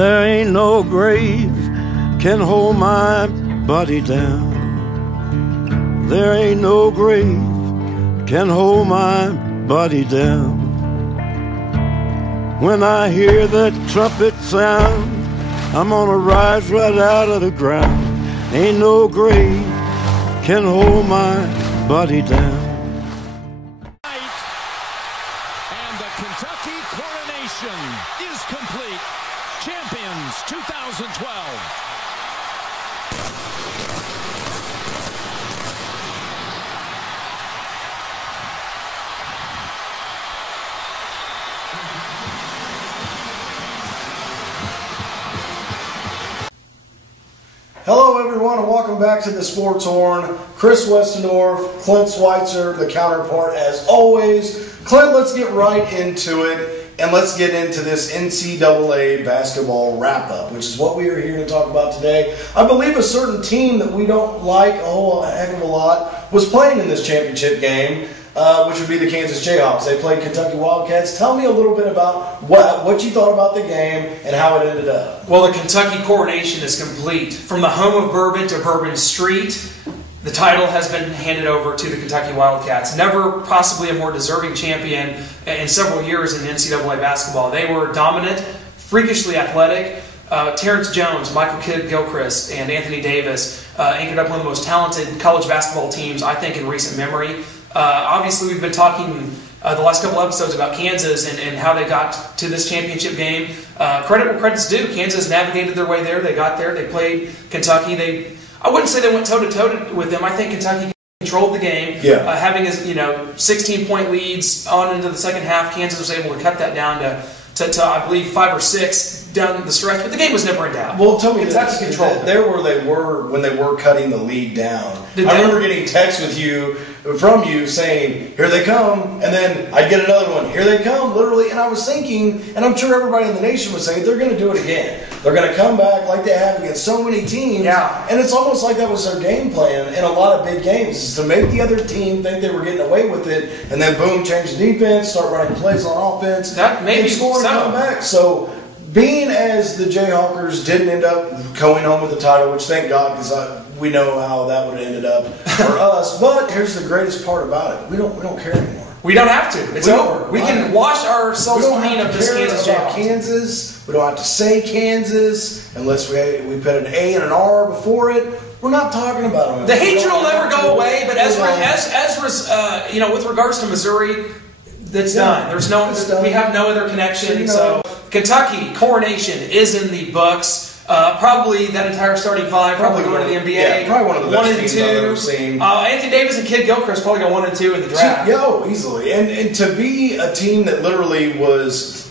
There ain't no grave can hold my body down. There ain't no grave can hold my body down. When I hear that trumpet sound, I'm gonna rise right out of the ground. Ain't no grave can hold my body down. And the Kentucky coronation is complete. Champions 2012. Hello everyone and welcome back to the Sports Horn. Chris Westendorf, Clint Schweitzer, the counterpart as always. Clint, let's get right into it and let's get into this NCAA basketball wrap-up, which is what we are here to talk about today. I believe a certain team that we don't like a whole heck of a lot was playing in this championship game, which would be the Kansas Jayhawks. They played Kentucky Wildcats. Tell me a little bit about what you thought about the game and how it ended up. Well, the Kentucky coronation is complete. From the home of Bourbon to Bourbon Street, the title has been handed over to the Kentucky Wildcats. Never possibly a more deserving champion in several years in NCAA basketball. They were dominant, freakishly athletic. Terrence Jones, Michael Kidd-Gilchrist, and Anthony Davis anchored up one of the most talented college basketball teams, I think, in recent memory. Obviously, we've been talking the last couple episodes about Kansas and how they got to this championship game. Credit where credit's due. Kansas navigated their way there. They got there. They played Kentucky. I wouldn't say they went toe-to-toe with them. I think Kentucky controlled the game. Yeah. Having 16-point leads on into the second half, Kansas was able to cut that down to I believe 5 or 6 down the stretch, but the game was never in doubt. Well, tell me Kentucky this, controlled there where they were when they were cutting the lead down. I remember getting texts from you saying, here they come, and then I'd get another one, here they come, literally, and I was thinking, and I'm sure everybody in the nation was saying, they're going to do it again. They're going to come back like they have against so many teams, and it's almost like that was their game plan in a lot of big games, is to make the other team think they were getting away with it, and then boom, change the defense, start running plays on offense, and score and come back. So, being as the Jayhawkers didn't end up going home with the title, which thank God, because we know how that would have ended up for us. But here's the greatest part about it: we don't care anymore. We don't have to. It's over. We can wash ourselves clean of this Kansas Jayhawks. Kansas. We don't have to say Kansas unless we put an A and an R before it. We're not talking about them. The hatred will never go away. But as with regards to Missouri, that's done. There's no. We have no other connection. So Kentucky coronation is in the books. Probably that entire starting five. Probably going to the NBA. Yeah, probably one of the best teams I've ever seen. Anthony Davis and Kidd-Gilchrist probably go 1 and 2 in the draft. Easily. And to be a team that literally was,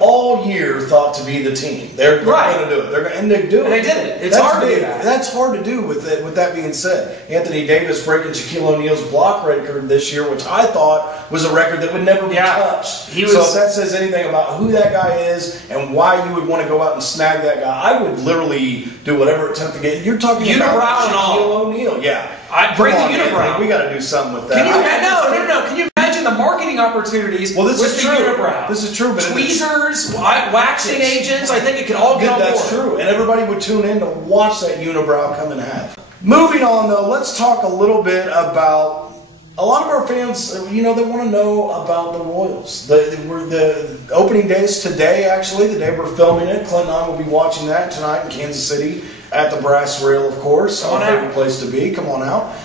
all year thought to be the team. They're going to do it. And they do it. And they did it. It's hard to do that. That's hard to do with that being said. Anthony Davis breaking Shaquille O'Neal's block record this year, which I thought was a record that would never be touched. So if that says anything about who that guy is and why you would want to go out and snag that guy, I would literally do whatever it took to get. You're talking about Shaquille O'Neal. Yeah. Bring the unibrow. We got to do something with that. Can you no. Can you imagine the marketing opportunities with the unibrow? This is true. But tweezers, waxing agents, I think it could all get on board. That's true. And everybody would tune in to watch that unibrow come in half. Moving on, though, let's talk a little bit about a lot of our fans, they want to know about the Royals. The opening day is today, actually, the day we're filming it. Clint and I will be watching that tonight in Kansas City at the Brass Rail, of course. Our favorite place to be. Come on out.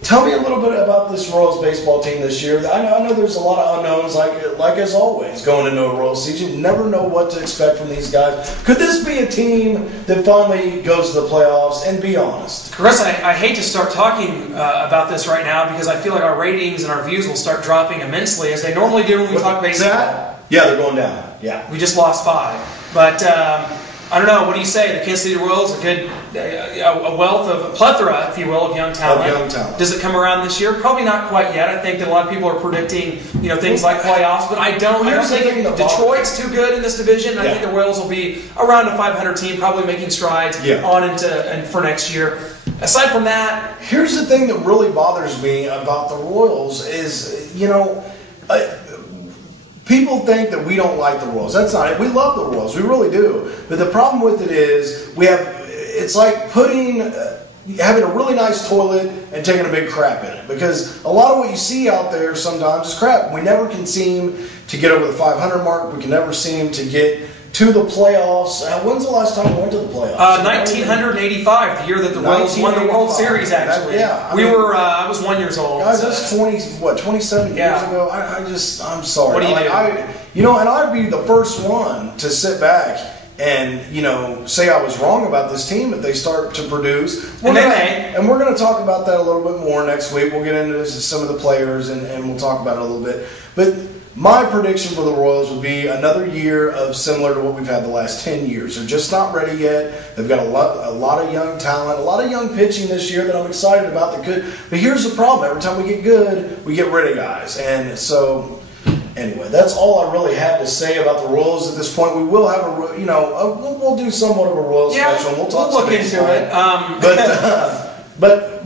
Tell me a little bit about this Royals baseball team this year. I know there's a lot of unknowns, like as always, going into a Royals season. You never know what to expect from these guys. Could this be a team that finally goes to the playoffs? And be honest. Chris, I hate to start talking about this right now because I feel like our ratings and our views will start dropping immensely, as they normally do when we talk baseball. Yeah, they're going down. Yeah. We just lost 5. But I don't know. What do you say? The Kansas City Royals, a wealth of, a plethora, if you will, of young talent. Does it come around this year? Probably not quite yet. I think that a lot of people are predicting, things like playoffs, but I don't think Detroit's too good in this division. I think the Royals will be around a 500 team, probably making strides on into for next year. Aside from that, here's the thing that really bothers me about the Royals is, people think that we don't like the Royals. That's not it. We love the Royals. We really do. But the problem with it is it's like having a really nice toilet and taking a big crap in it. Because a lot of what you see out there sometimes is crap. We never can seem to get over the 500 mark. We can never seem to get to the playoffs. When's the last time we went to the playoffs? 1985, the year that the Royals won the World Series, actually. I was 1 year old. Guys, that's 27 years ago? I'm sorry. What do you do? And I'd be the first one to sit back and, say I was wrong about this team if they start to produce. And we're going to talk about that a little bit more next week. We'll get into some of the players and we'll talk about it a little bit. But my prediction for the Royals would be another year of similar to what we've had the last 10 years. They're just not ready yet. They've got a lot of young talent, a lot of young pitching this year that I'm excited about. But here's the problem. Every time we get good, we get rid of guys. And so, anyway, that's all I really have to say about the Royals at this point. We will have we'll do somewhat of a Royals special. We'll look into it. But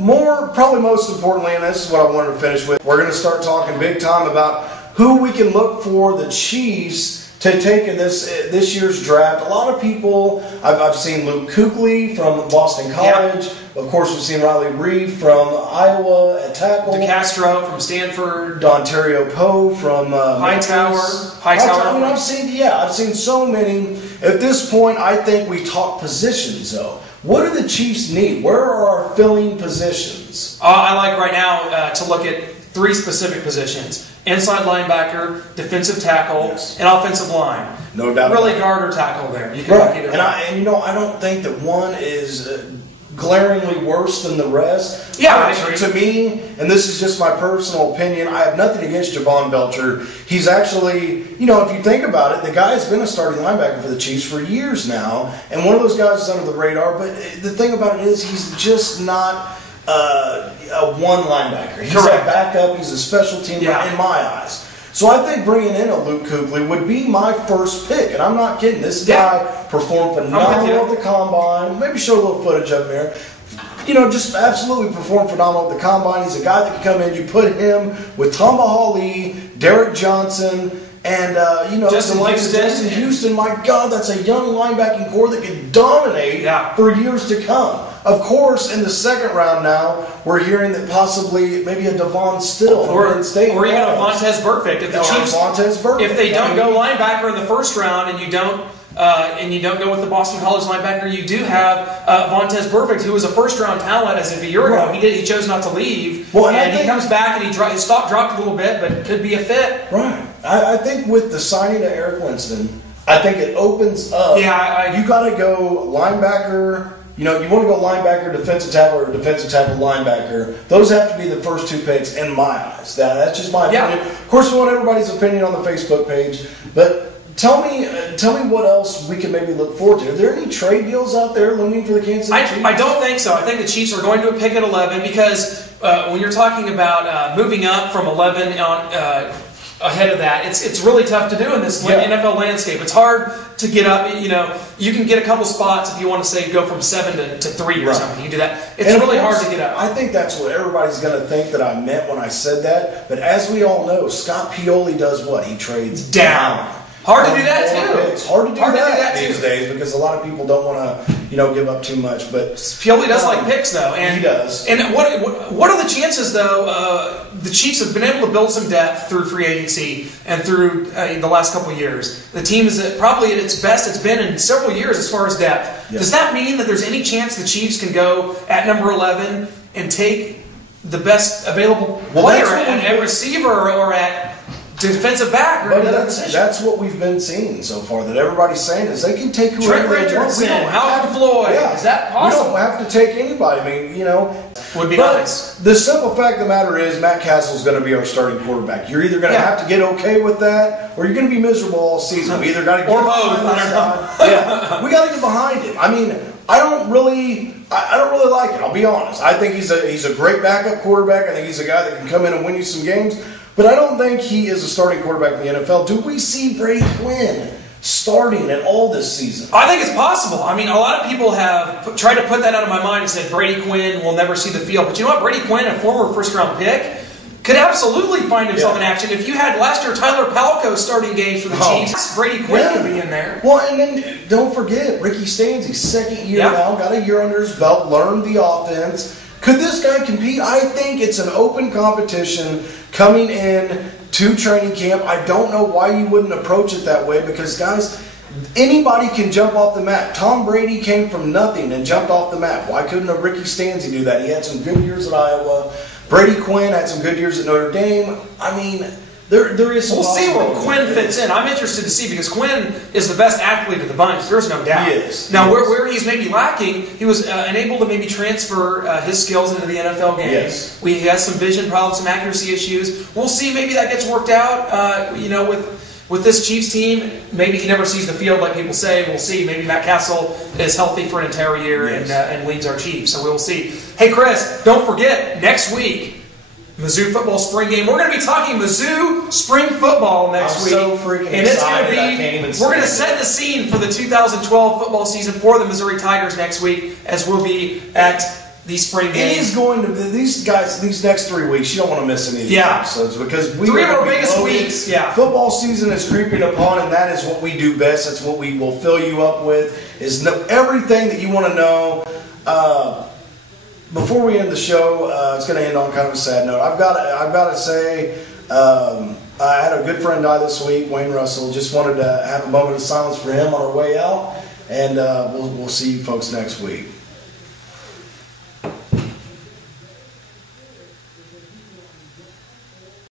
probably most importantly, and this is what I wanted to finish with, we're going to start talking big time about who we can look for the Chiefs to take in this year's draft. A lot of people, I've seen Luke Kuechly from Boston College. Yep. Of course, we've seen Riley Reed from Iowa at tackle. DeCastro from Stanford. Dontario Poe from Hightower. I've seen so many. At this point, I think we talk positions, though. What do the Chiefs need? Where are our filling positions? I like right now to look at 3 specific positions. Inside linebacker, defensive tackle, and offensive line. No doubt. Really guard or tackle there. You can look either. I don't think that one is glaringly worse than the rest. Yeah, I agree. To me, and this is just my personal opinion, I have nothing against Javon Belcher. He's actually, if you think about it, the guy has been a starting linebacker for the Chiefs for years now, and one of those guys is under the radar. But the thing about it is he's just not a one linebacker. He's a backup. He's a special teamer in my eyes. So I think bringing in a Luke Kuechly would be my first pick, and I'm not kidding. This guy performed phenomenal at the combine. Maybe show a little footage up there. Just absolutely performed phenomenal at the combine. He's a guy that can come in. You put him with Tamba Hali, Derek Johnson, and Justin Houston. My God, that's a young linebacking core that can dominate for years to come. Of course, in the second round now, we're hearing that possibly maybe a Devon Still or even a Vontaze Burfict. If the Chiefs, if they don't go linebacker in the first round and you don't go with the Boston College linebacker, you do have Vontaze Burfict, who was a first-round talent as of a year ago. He chose not to leave, and he comes back and his stock dropped a little bit, but could be a fit. Right. I think with the signing of Eric Winston, I think it opens up. Yeah, you got to go linebacker. You want to go linebacker, defensive tackle, or defensive tackle, linebacker. Those have to be the first 2 picks in my eyes. That's just my opinion. Of course, we want everybody's opinion on the Facebook page. But tell me what else we can maybe look forward to. Are there any trade deals out there looming for the Kansas City Chiefs? I don't think so. I think the Chiefs are going to pick at 11 because when you're talking about moving up from 11 on ahead of that, it's really tough to do in this NFL landscape. It's hard to get up. You can get a couple spots if you want to say go from 7 to 3 or something. You do that. It's really hard to get up. I think that's what everybody's going to think that I meant when I said that. But as we all know, Scott Pioli does what? He trades down. Hard to do that too. It's hard to do that these days because a lot of people don't want to, give up too much. But Pioli does like picks though, and he does. And what are the chances though? The Chiefs have been able to build some depth through free agency and through the last couple of years. The team is probably at its best it's been in several years as far as depth. Yep. Does that mean that there's any chance the Chiefs can go at number 11 and take the best available player at receiver or at defensive back or another position? That's what we've been seeing so far. That everybody's saying is they can take whoever they want. Howard Floyd. Is that possible? We don't have to take anybody. Would be nice. The simple fact of the matter is Matt Castle's going to be our starting quarterback. You're either going to have to get okay with that, or you're going to be miserable all season. We either got to get behind we got to get behind him. I don't really like it. I'll be honest. I think he's a great backup quarterback. I think he's a guy that can come in and win you some games. But I don't think he is a starting quarterback in the NFL. Do we see Brady Quinn starting at all this season? I think it's possible. A lot of people have tried to put that out of my mind and said Brady Quinn will never see the field. But you know what? Brady Quinn, a former first-round pick, could absolutely find himself in action. If you had last year Tyler Palco starting games for the Chiefs, Brady Quinn could be in there. Well, and then don't forget, Ricky Stanzi, second year now, got a year under his belt, learned the offense. Could this guy compete? I think it's an open competition coming in to training camp. I don't know why you wouldn't approach it that way because, guys, anybody can jump off the map. Tom Brady came from nothing and jumped off the map. Why couldn't a Ricky Stanzi do that? He had some good years at Iowa. Brady Quinn had some good years at Notre Dame. I mean, there is some. We'll see where Quinn fits in. I'm interested to see because Quinn is the best athlete of the bunch. There's no doubt. He is. Now, where he's maybe lacking, he was unable to maybe transfer his skills into the NFL game. Yes. He has some vision problems, some accuracy issues. We'll see. Maybe that gets worked out. With this Chiefs team, maybe he never sees the field like people say. We'll see. Maybe Matt Castle is healthy for an entire year and leads our Chiefs. So we'll see. Hey, Chris, don't forget, next week, Mizzou football spring game. We're going to be talking Mizzou spring football next week. I'm so freaking excited. We're going to set the scene for the 2012 football season for the Missouri Tigers next week as we'll be at the spring game. It is going to be, these guys, these next 3 weeks, you don't want to miss any of these episodes because we 3 of our biggest weeks. Football season is creeping upon, and that is what we do best. That's what we will fill you up with, is everything that you want to know. Before we end the show, it's going to end on kind of a sad note. I've got to say, I had a good friend die this week, Wayne Russell. Just wanted to have a moment of silence for him on our way out, and we'll see you folks next week.